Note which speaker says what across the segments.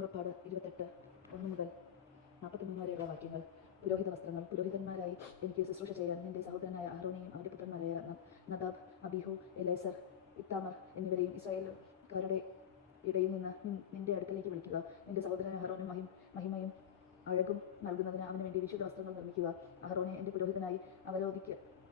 Speaker 1: പുറപ്പാട് ഇരുപത്തെട്ട് ഒന്ന് മുതൽ നാൽപ്പത്തിമൂന്ന് വരെയുള്ള വാക്യങ്ങൾ. പുരോഹിത വസ്ത്രങ്ങൾ. പുരോഹിതന്മാരായി എനിക്ക് ശുശ്രൂഷ ചെയ്യാൻ നിന്റെ സഹോദരനായ അഹ്റോനെയും അവന്റെ പുത്രന്മാരായ നദാബ് അബിഹു എലേസർ ഇത്താമർ എന്നിവരെയും ഇസ്രായേൽക്കാരുടെ ഇടയിൽ നിന്ന് നിന്റെ അടുക്കലേക്ക് വിളിക്കുക. നിന്റെ സഹോദരൻ അഹ്റോനും മഹിം മഹിമയും അഴകും നൽകുന്നതിന് അവന് വേണ്ടി വിശുദ്ധ വസ്ത്രങ്ങൾ നിർമ്മിക്കുക. അഹ്റോനെ എന്റെ പുരോഹിതനായി അവരോധിക്ക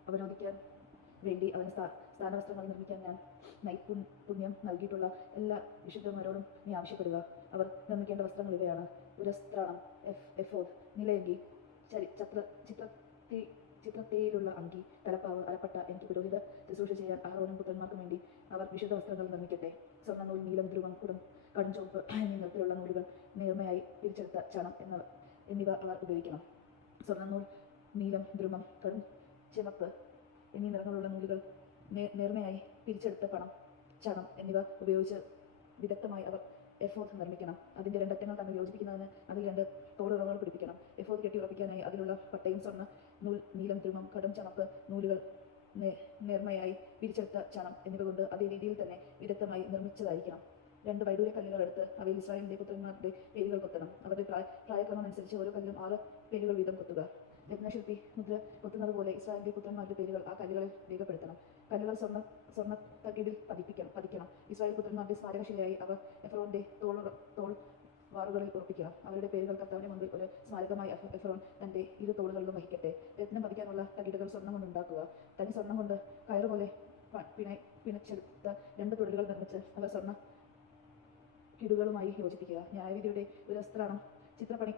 Speaker 1: അവരോധിക്കാൻ വേണ്ടി അവന് സ്ഥാ സ്ഥാനവസ്ത്രങ്ങൾ നിർമ്മിക്കാൻ ഞാൻ നൈപുൺ പുണ്യം നൽകിയിട്ടുള്ള എല്ലാ വിശുദ്ധന്മാരോടും നീ ആവശ്യപ്പെടുക. അവർ നിർമ്മിക്കേണ്ട വസ്ത്രങ്ങൾ ഇവയാണ്. പുരസ്ത്രാണം എഫ് എഫോ നിലയങ്കി ചരി ചത്ര ചിത്രത്തി ചിത്രത്തേയിലുള്ള അങ്കി തലപ്പാവ് അരപ്പട്ട എനിക്ക് പുരോഹിത ശുശ്രൂഷ ചെയ്യാൻ അഹ്റോനും പുത്രന്മാർക്കും വേണ്ടി അവർ വിശുദ്ധ വസ്ത്രങ്ങൾ നിർമ്മിക്കട്ടെ. സ്വർണ നൂൽ നീലം ധ്രുവം കുടം കടുംചുവപ്പ് എന്നീ നിറത്തിലുള്ള നൂലുകൾ നേർമയായി പിരിച്ചെടുത്ത ചണം എന്ന എന്നിവ അവർ ഉപയോഗിക്കണം. സ്വർണനൂൽ നീലം ധ്രുവം കടും ചുവപ്പ് എന്നീ നിറങ്ങളുള്ള നൂലുകൾ നേർമയായി പിരിച്ചെടുത്ത പണം ചണം എന്നിവ ഉപയോഗിച്ച് വിദഗ്ധമായി അവർ എഫോർട്ട് നിർമ്മിക്കണം. അതിന്റെ രണ്ടറ്റങ്ങൾ തമ്മിൽ യോജിപ്പിക്കുന്നതിന് അതിൽ രണ്ട് തോടുറവുകൾ പിടിപ്പിക്കണം. എഫോർട്ട് കെട്ടി ഉറപ്പിക്കാനായി അതിലുള്ള പട്ടയും സ്വർണ നൂൽ നീലം ധ്രുവം കടും ചണപ്പ് നൂലുകൾ നേർമയായി പിരിച്ചെടുത്ത ചണം എന്നിവ കൊണ്ട് അതേ രീതിയിൽ തന്നെ വിദഗ്ധമായി നിർമ്മിച്ചതായിരിക്കണം. രണ്ട് വൈഡൂര്യ കല്ലുകൾ എടുത്ത് അവയിൽ ഇസ്രായേലിന്റെ പുത്രന്മാരുടെ പേരുകൾ കൊത്തണം. അവരുടെ പ്രായ പ്രായക്രമം അനുസരിച്ച് ഓരോ കല്ലിലും ആറ് പേരുകൾ വീതം കൊത്തുക. രത്നശില്പി മുദ്ര കൊത്തുന്നത് പോലെ ഇസ്രായേലിന്റെ പുത്രന്മാരുടെ പേരുകൾ ആ കല്ലുകളിൽ രേഖപ്പെടുത്തണം. കല്ലുകൾ സ്വർണ സ്വർണ തകിടിൽ പതിപ്പിക്കണം പതിക്കണം. ഇസ്രായേൽ പുത്രന്മാരുടെ സ്മാരകശിലയായി അവർ എഫ്രോന്റെ തോൾ തോൾ വാറുകളിൽ ഉറപ്പിക്കണം. അവരുടെ പേരുകൾ കർത്താവിന്റെ മുമ്പിൽ ഒരു സ്മാരകമായി എഫ്രോൻ തന്റെ ഇരു തോളുകളിലും വഹിക്കട്ടെ. രത്നം പതിക്കാനുള്ള തകിടുകൾ സ്വർണം കൊണ്ട് ഉണ്ടാക്കുക. തനി സ്വർണം കൊണ്ട് കയറുപോലെ പിണ പിണച്ചെടുത്ത രണ്ട് തൊഴിലുകൾ നിർമ്മിച്ച് അവ സ്വർണ കിടുകളുമായി യോജിപ്പിക്കുക. ന്യായവിധിയുടെ ഒരു അസ്ത്രാണം ചിത്രപ്പണി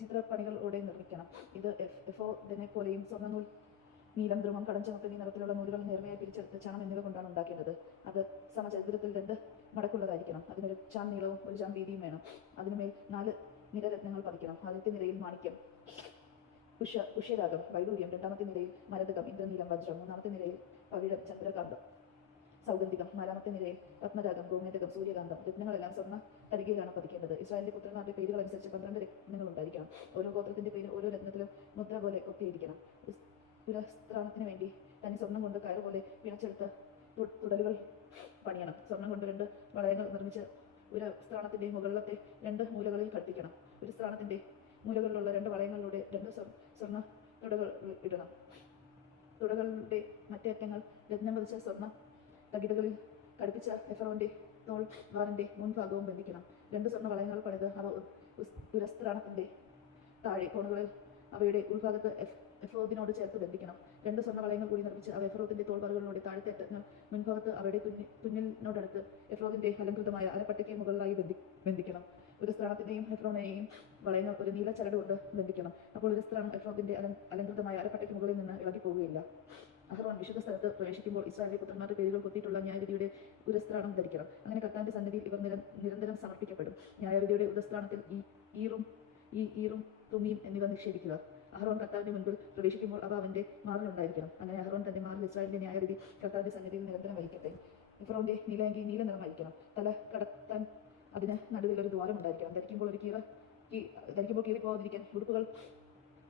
Speaker 1: ചിത്രപ്പണികളോടെ നിർമ്മിക്കണം. ഇത് എഫ് എഫോദിനെ പോലെയും സ്വർണനൂൽ നീലം ധ്രുവം കടഞ്ചമത്ത് എന്നീ നിറത്തിലുള്ള നൂലുകൾ നേർമയായി പിരിച്ചെടുത്ത് ചണം എന്നിവ കൊണ്ടാണ് ഉണ്ടാക്കേണ്ടത് അത് സമചതുരത്തിൽ രണ്ട് മടക്കുള്ളതായിരിക്കണം. അതിനൊരു ചാൻ നീളവും ഒരു ചാൻ വീതിയും വേണം. അതിനുമേൽ നാല് നിരരത്നങ്ങൾ പതിക്കണം. ആദ്യത്തെ നിരയിൽ മാണിക്യം പുഷ പുഷ്യരാഗം വൈഡൂര്യം രണ്ടാമത്തെ നിരയിൽ മരതകം ഇന്ദ്രനീലം വജ്രം മൂന്നാമത്തെ നിരയിൽ പവിഴം ചന്ദ്രകാന്തം. സൗഗന്ധികം നാലാമത്തെ നിരയിൽ പത്മരാഗം ഗോമേതകം സൂര്യകാന്തം രത്നങ്ങളെല്ലാം സ്വർണ തരികയിലാണ് പതിക്കേണ്ടത്. ഇസ്രായേലിന്റെ പുത്രന്മാരുടെ പേരുകൾ അനുസരിച്ച് പന്ത്രണ്ട് രത്നങ്ങൾ ഉണ്ടായിരിക്കണം ഓരോ ഗോത്രത്തിന്റെ പേര് ഓരോ രത്നത്തിലും മുദ്ര പോലെ കൊത്തിയിരിക്കണം പുരസ്ത്രാണത്തിന് വേണ്ടി തന്നെ സ്വർണം കൊണ്ട് കയറ് പോലെ പിണച്ചെടുത്ത തുടലുകൾ പണിയണം. സ്വർണം കൊണ്ട് രണ്ട് വളയങ്ങൾ നിർമ്മിച്ച് ഒരു സ്ത്രാണത്തിന്റെ മുകളിലത്തെ രണ്ട് മൂലകളിൽ കട്ടിക്കണം. ഒരു സ്ത്രാണത്തിന്റെ മൂലകളിലുള്ള രണ്ട് വളയങ്ങളിലൂടെ രണ്ട് സ്വർ- സ്വർണ തുടകൾ ഇടണം. തുടകളുടെ മറ്റേ അറ്റങ്ങൾ രത്നം പതിച്ച സ്വർണ തകിടുകളിൽ ഘടിപ്പിച്ച എഫറോന്റെ തോൾ വാറിന്റെ മുൻഭാഗവും ബന്ധിക്കണം. രണ്ട് സ്വർണ വളയങ്ങൾ പണിത് അവ പുരസ്ത്രാണത്തിന്റെ താഴെ കോണുകളിൽ അവയുടെ ഉൾഭാഗത്ത് എഫ് ചേർത്ത് ബന്ധിക്കണം. രണ്ട് സ്വർണ വളയങ്ങൾ കൂടി നിർമ്മിച്ച് അവ എഫറോദിന്റെ തോൾവറുകളിലൂടെ താഴത്തെ അറ്റങ്ങൾ മുൻഭാഗത്ത് അവയുടെ തുന്നി തുന്നലിനോടടുത്ത് എഫ്രോദിന്റെ അലങ്കൃതമായ അരപ്പട്ടയ്ക്ക് മുകളിലായി ബന്ധി ബന്ധിക്കണം. ഒരു സ്ത്രാണത്തിന്റെയും എഫ്രോനെയും വളയങ്ങൾ ഒരു നീല ചരട് കൊണ്ട് ബന്ധിക്കണം. അപ്പോൾ ഒരു സ്ത്രാണം എഫ്രോദിന്റെ അലം അലങ്കൃതമായ അരപ്പട്ടയ്ക്ക് മുകളിൽ നിന്ന് ഇളകി പോവുകയില്ല അഹ്റോൻ വിശുദ്ധ സ്ഥലത്ത് പ്രവേശിക്കുമ്പോൾ ഇസ്രായേലിലെ പുത്രന്മാരുടെ പേരുകൾ കൊത്തിയിട്ടുള്ള ന്യായവിധിയുടെ ഉദസ്ത്രാണം ധരിക്കണം. അങ്ങനെ കർത്താന്റെ സന്നിധിയിൽ ഇവർ നിര- നിരന്തരം സമർപ്പിക്കപ്പെടും. ന്യായവിധിയുടെ ഉദസ്ത്രാണത്തിൽ ഈ ഈറും ഈ ഈറും തുമ്മിയും എന്നിവ നിക്ഷേപിക്കുക. അഹ്റോൻ കർത്താവിന്റെ മുൻപിൽ പ്രവേശിക്കുമ്പോൾ അവ അവന്റെ മാറിലുണ്ടായിരിക്കണം. അങ്ങനെ അഹ്റോൻ തന്റെ മാറിൽ ഇസ്രായേലിന്റെ ന്യായവിധി കർത്താവിന്റെ സന്നിധിയിൽ നിരന്തരം വഹിക്കട്ടെ. ഇഫ്രോന്റെ നീലയെങ്കിൽ നീല വഹിക്കണം തല കടത്താൻ അതിന് നടുവിൽ ഒരു ദ്വാരം ഉണ്ടായിരിക്കണം. ധരിക്കുമ്പോൾ ഒരു കീറ കീ ധരിക്കുമ്പോൾ കീറി പോകാതിരിക്കാൻ ഉടുപ്പുകൾ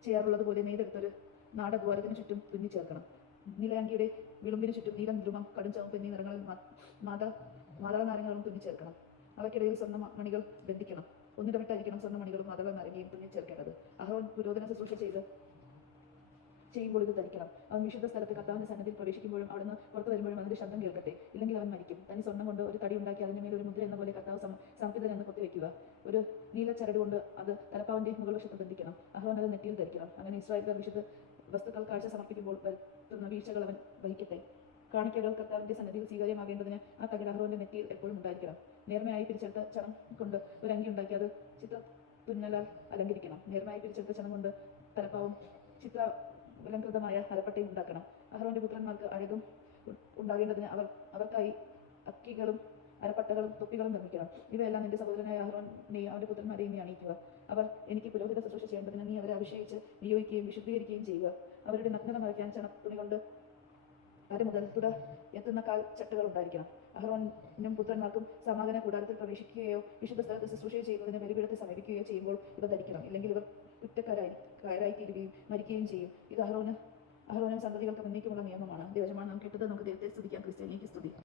Speaker 1: ചെയ്യാറുള്ളത് പോലെ നെയ്തെടുത്തൊരു നാടദ്വാരത്തിന് ചുറ്റും തുന്നി ചേർക്കണം നീലയാങ്കിയുടെ വിളുമ്പിന് ചുറ്റും നീലം കടും ചുവപ്പ് എന്നീ നിറങ്ങളിൽ മാതാ മാതാ നാരങ്ങളും തുന്നി ചേർക്കണം. അവയ്ക്കിടയിൽ സ്വർണ മണികൾ ബന്ധിക്കണം. ഒന്നിടവിട്ടായിരിക്കണം സ്വർണ മണികളും മാതാ നാരങ്ങയും തുന്നി ചേർക്കേണ്ടത്. അഹ്റോൻ പുരോധന ശുശ്രൂഷ ചെയ്ത് ചെയ്യുമ്പോൾ ഇത് ധരിക്കണം. അവൻ വിശുദ്ധ സ്ഥലത്ത് കർത്താവിന്റെ സന്നിധിയിൽ പ്രവേശിക്കുമ്പോഴും അവിടുന്ന് പുറത്തു വരുമ്പോഴും അതിന്റെ ശബ്ദം കേൾക്കട്ടെ. ഇല്ലെങ്കിൽ അവൻ മരിക്കും. തനി സ്വർണം കൊണ്ട് ഒരു തടി ഉണ്ടാക്കി അതിന് മേൽ ഒരു മുദ്ര എന്ന പോലെ കർത്താവ് സംഹിതൻ എന്ന് കൊത്തിവെക്കുക ഒരു നീല ചരട് കൊണ്ട് അത് തലപ്പാവിന്റെ മുകൾ വശത്ത് ബന്ധിക്കണം. അഹ്റോൻ അത് നെറ്റിയിൽ ധരിക്കണം. അങ്ങനെ ഇസ്രായേൽ വിശുദ്ധ വസ്തുക്കൾ കാഴ്ച സമർപ്പിക്കുമ്പോൾ വരുത്തുന്ന വീഴ്ചകൾ അവൻ വഹിക്കട്ടെ. കാണിക്കകൾ കർത്താവിന്റെ സന്നിധിയിൽ സ്വീകാര്യമാകേണ്ടതിന് ആ തകിട് അഹ്റോന്റെ നെറ്റിയിൽ എപ്പോഴും ഉണ്ടായിരിക്കണം. നേർമയായി പിരിച്ചെടുത്ത ചണം കൊണ്ട് ഒരു അങ്കി ഉണ്ടാക്കി അത് ചിത്ര തുന്നലാൽ അലങ്കരിക്കണം. നേർമയായി പിരിച്ചെടുത്ത ചണം കൊണ്ട് തലപ്പാവും ചിത്ര അലങ്കൃതമായ അരപ്പട്ടയും ഉണ്ടാക്കണം. അഹ്റോന്റെ പുത്രന്മാർക്ക് അഴകും ഉണ്ടാകേണ്ടതിന് അവർ അവർക്കായി അക്കികളും അരപ്പട്ടകളും തൊപ്പികളും നിർമ്മിക്കണം. ഇവയെല്ലാം നിന്റെ സഹോദരനായ അഹ്റോനെയും അവന്റെ പുത്രന്മാരെയും നീ അണിയിക്കുക. അവർ എനിക്ക് പുരോഹിത ശുശ്രൂഷ ചെയ്യേണ്ടതിന് നീ അവരെ അഭിഷേകിച്ച് നിയോഗിക്കുകയും വിശുദ്ധീകരിക്കുകയും ചെയ്യുക. അവരുടെ നഗ്നത മറയ്ക്കാൻ ചണ തുണി കൊണ്ട് അര മുതൽ തുട എത്തുന്ന കാൽ ചട്ടുകൾ ഉണ്ടായിരിക്കണം. അഹ്റോനും പുത്രന്മാർക്കും സമാഗമന കൂടാരത്തിൽ പ്രവേശിക്കുകയോ വിശുദ്ധ സ്ഥലത്ത് ശുശ്രൂഷ ചെയ്യുന്നതിന് ബലിപീഠത്തെ സമീപിക്കുകയോ ചെയ്യുമ്പോൾ ഇവ ധരിക്കണം. ഇല്ലെങ്കിൽ ഇവർ